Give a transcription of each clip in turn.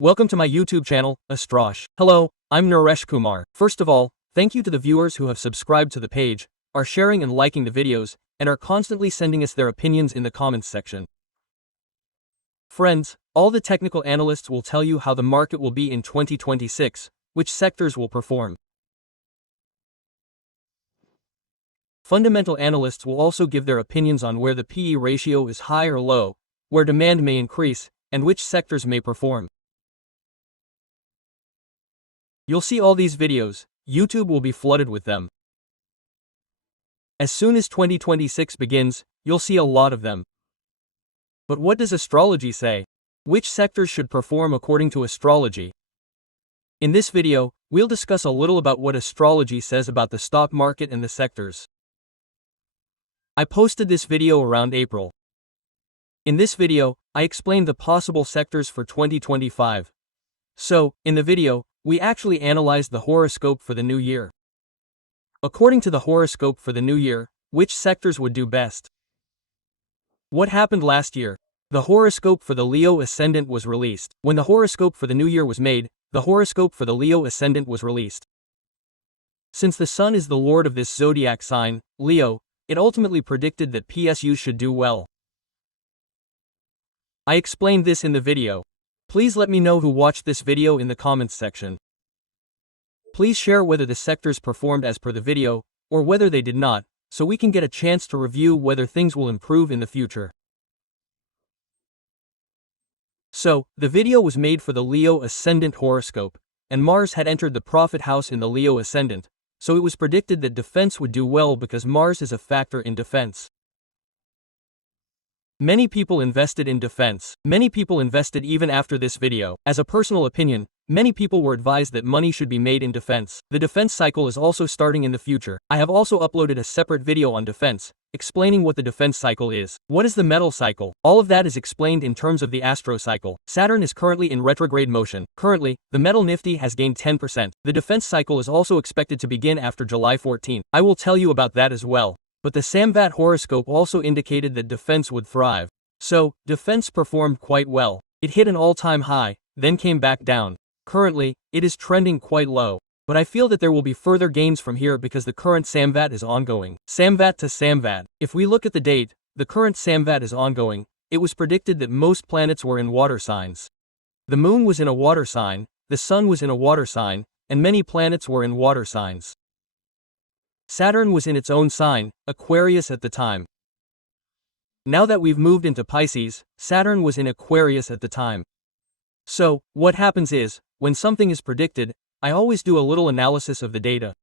Welcome to my YouTube channel, Astrosh. Hello, I'm Naresh Kumar. First of all, thank you to the viewers who have subscribed to the page, are sharing and liking the videos, and are constantly sending us their opinions in the comments section. Friends, all the technical analysts will tell you how the market will be in 2026, which sectors will perform. Fundamental analysts will also give their opinions on where the PE ratio is high or low, where demand may increase, and which sectors may perform. You'll see all these videos, YouTube will be flooded with them. As soon as 2026 begins, you'll see a lot of them. But what does astrology say? Which sectors should perform according to astrology? In this video, we'll discuss a little about what astrology says about the stock market and the sectors. I posted this video around April. In this video, I explained the possible sectors for 2025. So, in the video, we actually analyzed the horoscope for the new year. According to the horoscope for the new year, which sectors would do best? What happened last year? The horoscope for the Leo ascendant was released. When the horoscope for the new year was made, the horoscope for the Leo ascendant was released. Since the sun is the lord of this zodiac sign, Leo, it ultimately predicted that PSU should do well. I explained this in the video. Please let me know who watched this video in the comments section. Please share whether the sectors performed as per the video, or whether they did not, so we can get a chance to review whether things will improve in the future. So, the video was made for the Leo ascendant horoscope, and Mars had entered the profit house in the Leo ascendant, so it was predicted that defense would do well because Mars is a factor in defense. Many people invested in defense. Many people invested even after this video. As a personal opinion, many people were advised that money should be made in defense. The defense cycle is also starting in the future. I have also uploaded a separate video on defense, explaining what the defense cycle is. What is the metal cycle? All of that is explained in terms of the astro cycle. Saturn is currently in retrograde motion. Currently, the metal Nifty has gained 10%. The defense cycle is also expected to begin after July 14. I will tell you about that as well. But the Samvat horoscope also indicated that defense would thrive. So, defense performed quite well. It hit an all-time high, then came back down. Currently, it is trending quite low. But I feel that there will be further gains from here because the current Samvat is ongoing. Samvat to Samvat. If we look at the date, the current Samvat is ongoing. It was predicted that most planets were in water signs. The moon was in a water sign, the sun was in a water sign, and many planets were in water signs. Saturn was in its own sign, Aquarius at the time. Now that we've moved into Pisces, Saturn was in Aquarius at the time. So, what happens is, when something is predicted, I always do a little analysis of the data.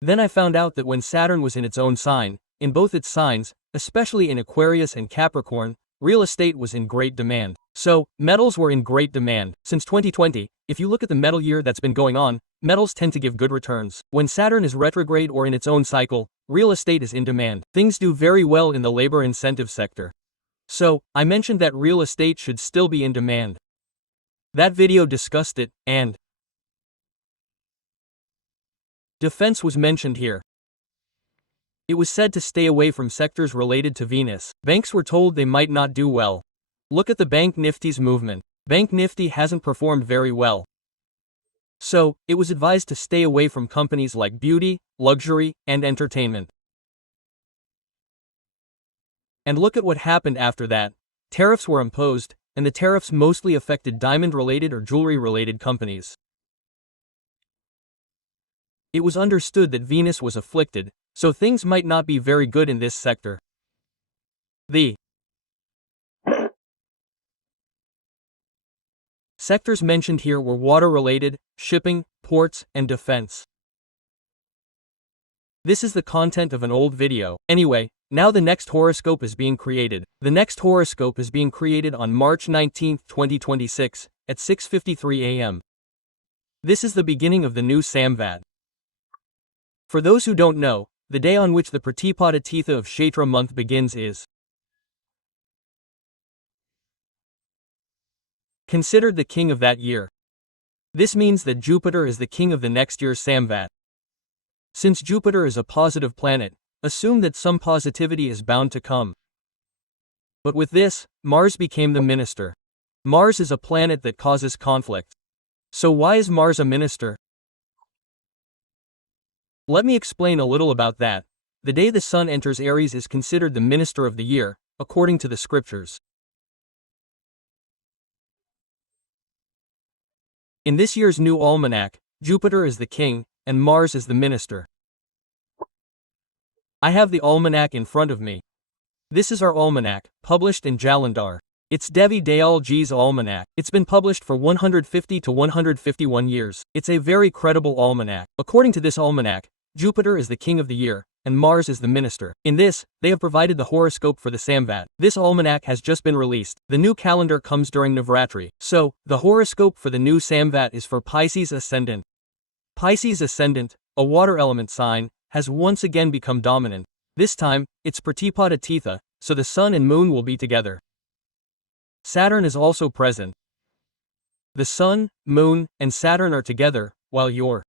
Then I found out that when Saturn was in its own sign, in both its signs, especially in Aquarius and Capricorn, real estate was in great demand. So, metals were in great demand. Since 2020, if you look at the metal year that's been going on, metals tend to give good returns. When Saturn is retrograde or in its own cycle, real estate is in demand. Things do very well in the labor incentive sector. So, I mentioned that real estate should still be in demand. That video discussed it, and defense was mentioned here. It was said to stay away from sectors related to Venus. Banks were told they might not do well. Look at the Bank Nifty's movement. Bank Nifty hasn't performed very well. So, it was advised to stay away from companies like beauty, luxury, and entertainment. And look at what happened after that. Tariffs were imposed, and the tariffs mostly affected diamond-related or jewelry-related companies. It was understood that Venus was afflicted, so things might not be very good in this sector. The sectors mentioned here were water-related, shipping, ports, and defense. This is the content of an old video. Anyway, now the next horoscope is being created. The next horoscope is being created on March 19, 2026, at 6:53 a.m. This is the beginning of the new Samvat. For those who don't know, the day on which the Pratipada Titha of Kshetra month begins is considered the king of that year. This means that Jupiter is the king of the next year's Samvat. Since Jupiter is a positive planet, assume that some positivity is bound to come. But with this, Mars became the minister. Mars is a planet that causes conflict. So why is Mars a minister? Let me explain a little about that. The day the sun enters Aries is considered the minister of the year, according to the scriptures. In this year's new almanac, Jupiter is the king, and Mars is the minister. I have the almanac in front of me. This is our almanac, published in Jalandhar. It's Devi Dayal Ji's almanac. It's been published for 150 to 151 years. It's a very credible almanac. According to this almanac, Jupiter is the king of the year, and Mars is the minister. In this, they have provided the horoscope for the Samvat. This almanac has just been released. The new calendar comes during Navratri. So, the horoscope for the new Samvat is for Pisces Ascendant. Pisces Ascendant, a water element sign, has once again become dominant. This time, it's Pratipada Titha, so the sun and moon will be together. Saturn is also present. The sun, moon, and Saturn are together, while your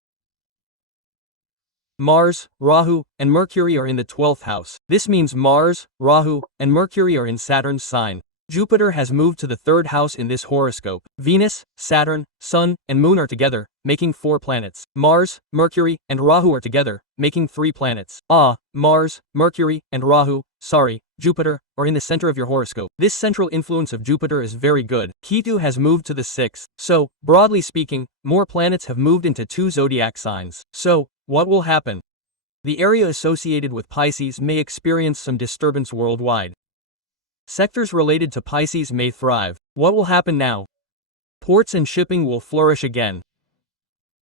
Mars, Rahu, and Mercury are in the 12th house. This means Mars, Rahu, and Mercury are in Saturn's sign. Jupiter has moved to the 3rd house in this horoscope. Venus, Saturn, Sun, and Moon are together, making 4 planets. Mars, Mercury, and Rahu are together, making 3 planets. Mars, Mercury, and Rahu, Jupiter, are in the center of your horoscope. This central influence of Jupiter is very good. Ketu has moved to the 6th. So, broadly speaking, more planets have moved into 2 zodiac signs. So, what will happen? The area associated with Pisces may experience some disturbance worldwide. Sectors related to Pisces may thrive. What will happen now? Ports and shipping will flourish again.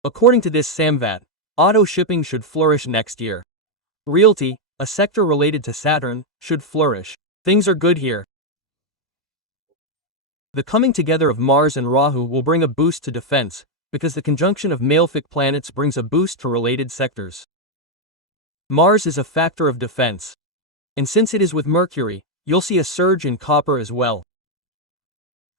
According to this Samvat, auto shipping should flourish next year. Realty, a sector related to Saturn, should flourish. Things are good here. The coming together of Mars and Rahu will bring a boost to defense, because the conjunction of malefic planets brings a boost to related sectors. Mars is a factor of defense. And since it is with Mercury, you'll see a surge in copper as well.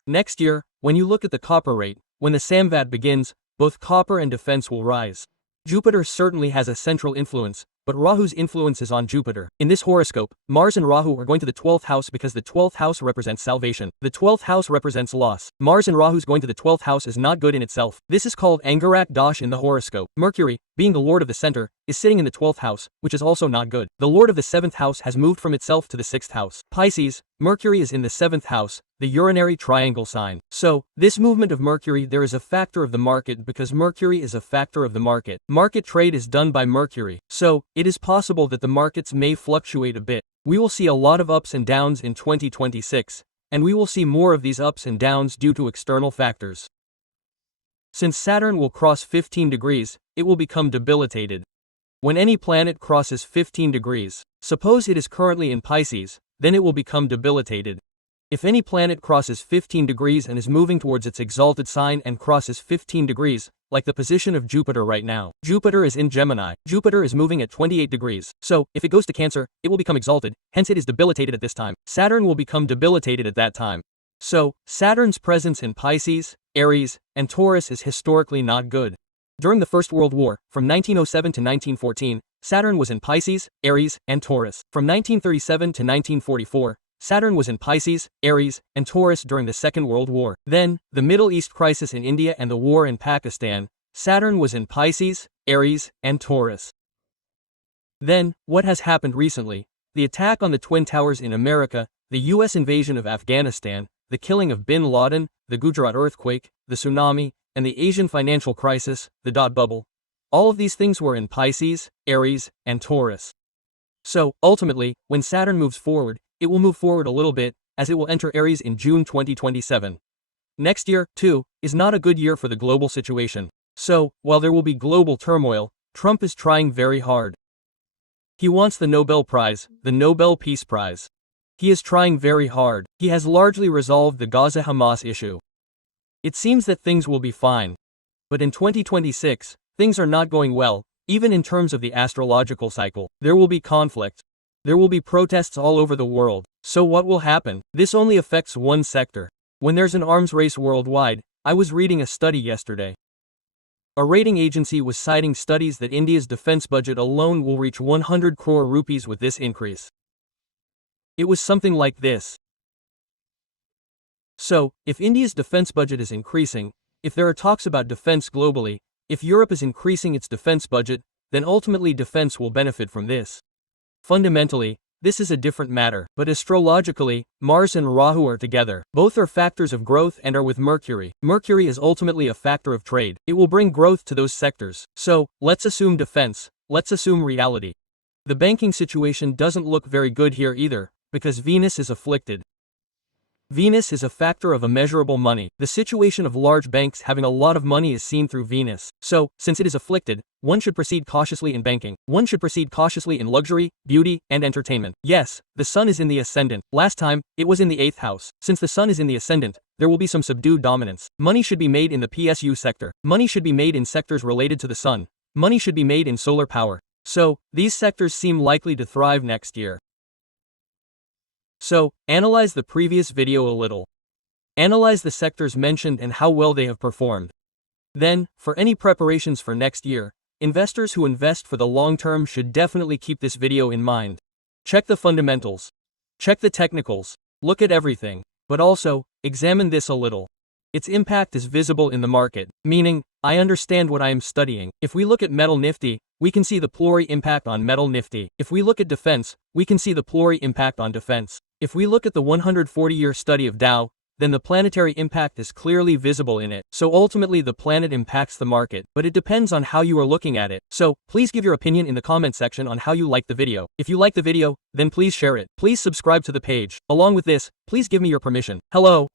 Next year, when you look at the copper rate, when the Samvat begins, both copper and defense will rise. Jupiter certainly has a central influence, but Rahu's influence is on Jupiter. In this horoscope, Mars and Rahu are going to the 12th house because the 12th house represents salvation. The 12th house represents loss. Mars and Rahu's going to the 12th house is not good in itself. This is called Angarak Dosh in the horoscope. Mercury, being the lord of the center, is sitting in the 12th house, which is also not good. The lord of the 7th house has moved from itself to the 6th house. Pisces, Mercury is in the 7th house, the urinary triangle sign. So, this movement of Mercury, there is a factor of the market because Mercury is a factor of the market. Market trade is done by Mercury. So, it is possible that the markets may fluctuate a bit. We will see a lot of ups and downs in 2026, and we will see more of these ups and downs due to external factors. Since Saturn will cross 15 degrees, it will become debilitated. When any planet crosses 15 degrees, suppose it is currently in Pisces, then it will become debilitated. If any planet crosses 15 degrees and is moving towards its exalted sign and crosses 15 degrees, like the position of Jupiter right now. Jupiter is in Gemini. Jupiter is moving at 28 degrees. So, if it goes to Cancer, it will become exalted, hence it is debilitated at this time. Saturn will become debilitated at that time. So, Saturn's presence in Pisces, Aries, and Taurus is historically not good. During the First World War, from 1907 to 1914, Saturn was in Pisces, Aries, and Taurus. From 1937 to 1944, Saturn was in Pisces, Aries, and Taurus during the Second World War. Then, the Middle East crisis in India and the war in Pakistan, Saturn was in Pisces, Aries, and Taurus. Then, what has happened recently? The attack on the Twin Towers in America, the US invasion of Afghanistan, the killing of bin Laden, the Gujarat earthquake, the tsunami, and the Asian financial crisis, the dot bubble. All of these things were in Pisces, Aries, and Taurus. So, ultimately, when Saturn moves forward, it will move forward a little bit, as it will enter Aries in June 2027. Next year, too, is not a good year for the global situation. So, while there will be global turmoil, Trump is trying very hard. He wants the Nobel Prize, the Nobel Peace Prize. He is trying very hard. He has largely resolved the Gaza-Hamas issue. It seems that things will be fine. But in 2026, things are not going well, even in terms of the astrological cycle. There will be conflict. There will be protests all over the world. So what will happen? This only affects one sector. When there's an arms race worldwide, I was reading a study yesterday. A rating agency was citing studies that India's defense budget alone will reach 100 crore rupees with this increase. It was something like this. So, if India's defense budget is increasing, if there are talks about defense globally, if Europe is increasing its defense budget, then ultimately defense will benefit from this. Fundamentally, this is a different matter, but astrologically, Mars and Rahu are together. Both are factors of growth and are with Mercury. Mercury is ultimately a factor of trade. It will bring growth to those sectors. So, let's assume defense, let's assume reality. The banking situation doesn't look very good here either, because Venus is afflicted. Venus is a factor of immeasurable money. The situation of large banks having a lot of money is seen through Venus. So, since it is afflicted, one should proceed cautiously in banking. One should proceed cautiously in luxury, beauty, and entertainment. Yes, the sun is in the ascendant. Last time, it was in the 8th house. Since the sun is in the ascendant, there will be some subdued dominance. Money should be made in the PSU sector. Money should be made in sectors related to the sun. Money should be made in solar power. So, these sectors seem likely to thrive next year. So, analyze the previous video a little. Analyze the sectors mentioned and how well they have performed. Then, for any preparations for next year, investors who invest for the long term should definitely keep this video in mind. Check the fundamentals. Check the technicals. Look at everything. But also, examine this a little. Its impact is visible in the market, meaning, I understand what I am studying. If we look at Metal Nifty, we can see the Pluri impact on Metal Nifty. If we look at defense, we can see the Pluri impact on defense. If we look at the 140-year study of Dow, then the planetary impact is clearly visible in it. So ultimately the planet impacts the market, but it depends on how you are looking at it. So, please give your opinion in the comment section on how you like the video. If you like the video, then please share it. Please subscribe to the page. Along with this, please give me your permission. Hello.